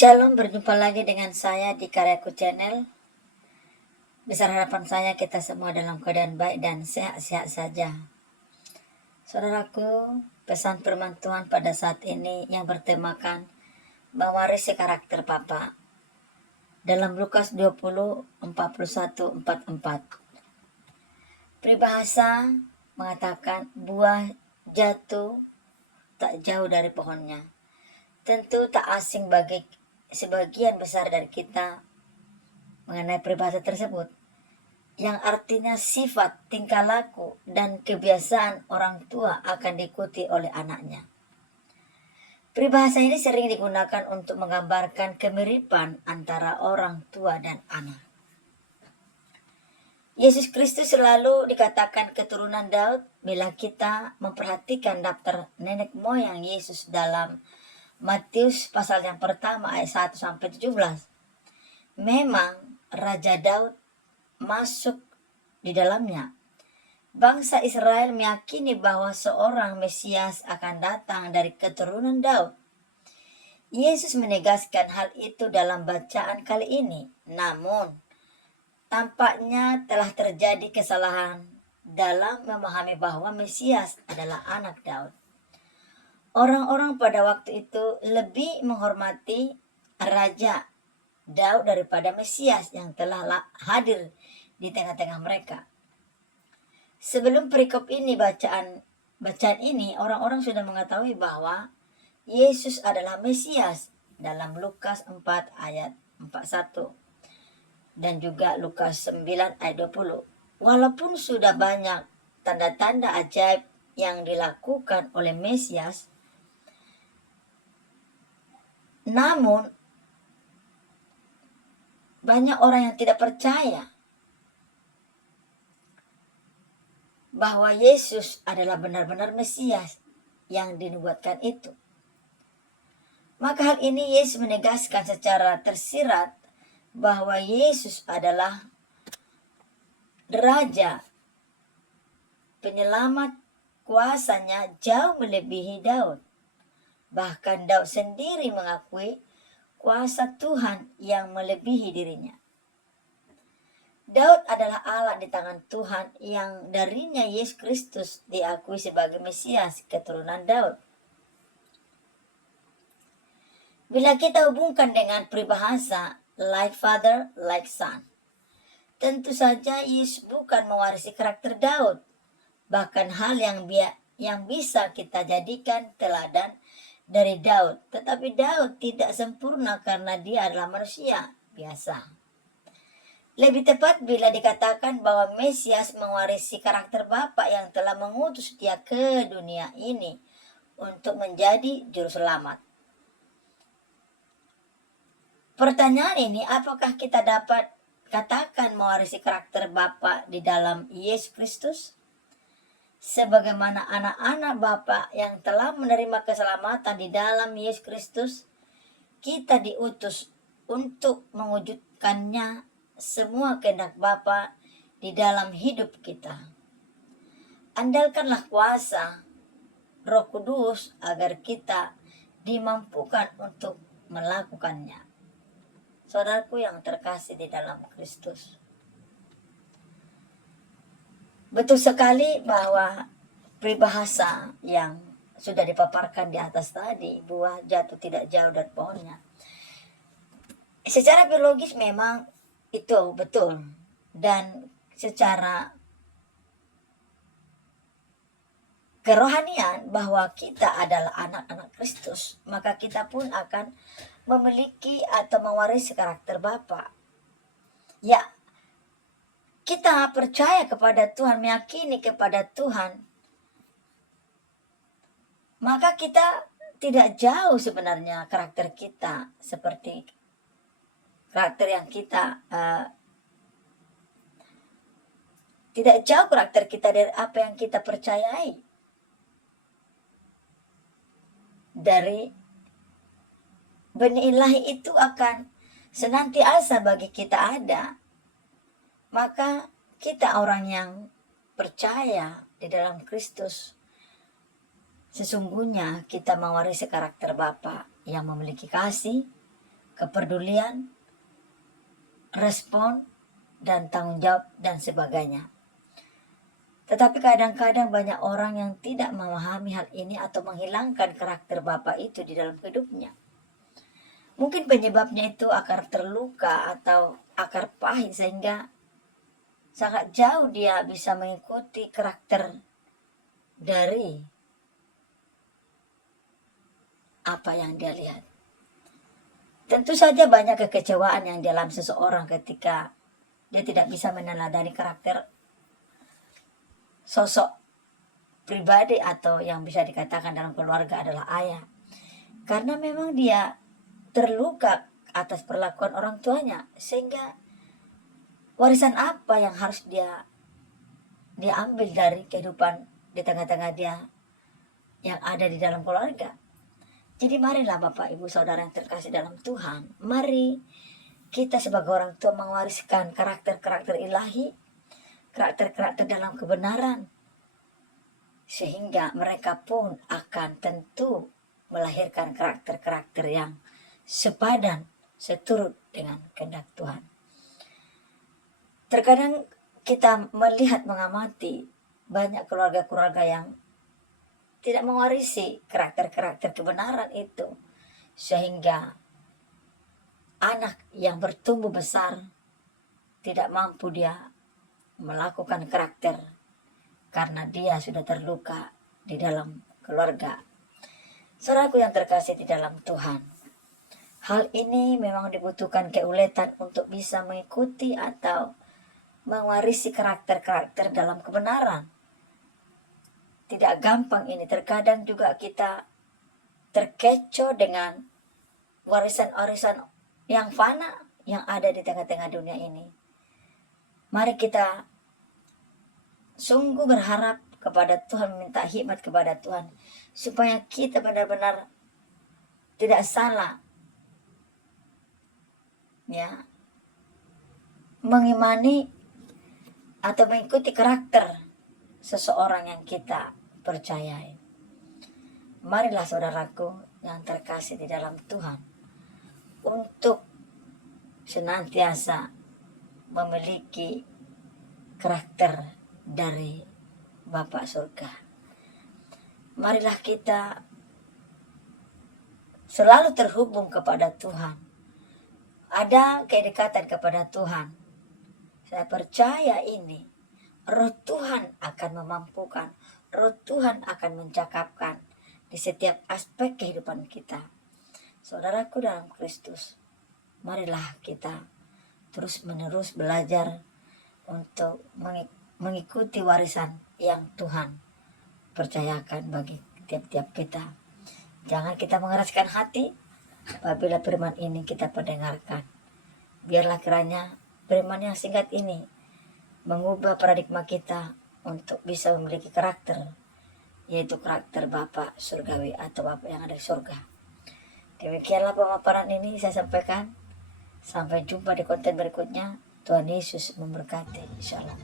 Shalom, berjumpa lagi dengan saya di Karyaku Channel. Besar harapan saya kita semua dalam keadaan baik dan sehat-sehat saja. Saudaraku, pesan firman Tuhan pada saat ini yang bertemakan mewarisi karakter Bapa. Dalam Lukas 20, 41, 44. Peribahasa mengatakan buah jatuh tak jauh dari pohonnya. Tentu tak asing bagi sebagian besar dari kita mengenai peribahasa tersebut, yang artinya sifat, tingkah laku, dan kebiasaan orang tua akan diikuti oleh anaknya. Peribahasa ini sering digunakan untuk menggambarkan kemiripan antara orang tua dan anak. Yesus Kristus selalu dikatakan keturunan Daud bila kita memperhatikan daftar nenek moyang Yesus dalam Matius pasal yang pertama ayat 1-17. Memang Raja Daud masuk di dalamnya. Bangsa Israel meyakini bahwa seorang Mesias akan datang dari keturunan Daud. Yesus menegaskan hal itu dalam bacaan kali ini. Namun, tampaknya telah terjadi kesalahan dalam memahami bahwa Mesias adalah anak Daud. Orang-orang pada waktu itu lebih menghormati Raja Daud daripada Mesias yang telah hadir di tengah-tengah mereka. Sebelum perikop ini, bacaan ini, orang-orang sudah mengetahui bahwa Yesus adalah Mesias dalam Lukas 4 ayat 41 dan juga Lukas 9 ayat 20. Walaupun sudah banyak tanda-tanda ajaib yang dilakukan oleh Mesias, namun banyak orang yang tidak percaya bahwa Yesus adalah benar-benar Mesias yang dinubuatkan itu. Maka hal ini Yesus menegaskan secara tersirat bahwa Yesus adalah Raja, penyelamat, kuasanya jauh melebihi Daud. Bahkan Daud sendiri mengakui kuasa Tuhan yang melebihi dirinya. Daud adalah alat di tangan Tuhan yang darinya Yesus Kristus diakui sebagai Mesias keturunan Daud. Bila kita hubungkan dengan peribahasa like father, like son, tentu saja Yesus bukan mewarisi karakter Daud. Bahkan hal yang bisa kita jadikan teladan dari Daud. Tetapi Daud tidak sempurna karena dia adalah manusia biasa. Lebih tepat bila dikatakan bahwa Mesias mewarisi karakter Bapa yang telah mengutus dia ke dunia ini untuk menjadi juru selamat. Pertanyaan ini, apakah kita dapat katakan mewarisi karakter Bapa di dalam Yesus Kristus? Sebagaimana anak-anak Bapa yang telah menerima keselamatan di dalam Yesus Kristus, kita diutus untuk mewujudkannya semua kehendak Bapa di dalam hidup kita. Andalkanlah kuasa Roh Kudus agar kita dimampukan untuk melakukannya. Saudaraku yang terkasih di dalam Kristus, betul sekali bahwa peribahasa yang sudah dipaparkan di atas tadi, buah jatuh tidak jauh dari pohonnya, secara biologis memang itu betul, dan secara kerohanian bahwa kita adalah anak-anak Kristus, maka kita pun akan memiliki atau mewarisi karakter Bapa. Ya, kita percaya kepada Tuhan, meyakini kepada Tuhan, maka kita tidak jauh sebenarnya karakter kita seperti karakter yang kita tidak jauh karakter kita dari apa yang kita percayai dari benih ilahi itu akan senantiasa bagi kita ada. Maka kita orang yang percaya di dalam Kristus, sesungguhnya kita mewarisi karakter Bapa yang memiliki kasih, kepedulian, respon, dan tanggung jawab, dan sebagainya. Tetapi kadang-kadang banyak orang yang tidak memahami hal ini atau menghilangkan karakter Bapa itu di dalam hidupnya. Mungkin penyebabnya itu akar terluka atau akar pahit, sehingga sangat jauh dia bisa mengikuti karakter dari apa yang dia lihat. Tentu saja banyak kekecewaan yang dialami seseorang ketika dia tidak bisa meneladani karakter sosok pribadi atau yang bisa dikatakan dalam keluarga adalah ayah. Karena memang dia terluka atas perlakuan orang tuanya, sehingga warisan apa yang harus dia ambil dari kehidupan di tengah-tengah dia yang ada di dalam keluarga. Jadi marilah Bapak Ibu Saudara yang terkasih dalam Tuhan, mari kita sebagai orang tua mewariskan karakter-karakter ilahi, karakter-karakter dalam kebenaran, sehingga mereka pun akan tentu melahirkan karakter-karakter yang sepadan, seturut dengan kehendak Tuhan. Terkadang kita melihat, mengamati banyak keluarga-keluarga yang tidak mewarisi karakter-karakter kebenaran itu, sehingga anak yang bertumbuh besar tidak mampu dia melakukan karakter karena dia sudah terluka di dalam keluarga. Saudaraku yang terkasih di dalam Tuhan, hal ini memang dibutuhkan keuletan untuk bisa mengikuti atau mewarisi karakter-karakter dalam kebenaran. Tidak gampang ini, terkadang juga kita terkecoh dengan warisan-warisan yang fana yang ada di tengah-tengah dunia ini. Mari kita sungguh berharap kepada Tuhan, minta hikmat kepada Tuhan, supaya kita benar-benar tidak salah ya mengimani atau mengikuti karakter seseorang yang kita percayai. Marilah saudaraku yang terkasih di dalam Tuhan, untuk senantiasa memiliki karakter dari Bapa Surga. Marilah kita selalu terhubung kepada Tuhan, ada kedekatan kepada Tuhan. Saya percaya ini, Roh Tuhan akan memampukan, Roh Tuhan akan mencakapkan di setiap aspek kehidupan kita. Saudaraku dalam Kristus, marilah kita terus-menerus belajar untuk mengikuti warisan yang Tuhan percayakan bagi tiap-tiap kita. Jangan kita mengeraskan hati apabila firman ini kita pendengarkan. Biarlah kiranya firman yang singkat ini mengubah paradigma kita untuk bisa memiliki karakter, yaitu karakter Bapa Surgawi atau Bapa yang ada di surga. Demikianlah pemaparan ini saya sampaikan. Sampai jumpa di konten berikutnya. Tuhan Yesus memberkati. Shalom.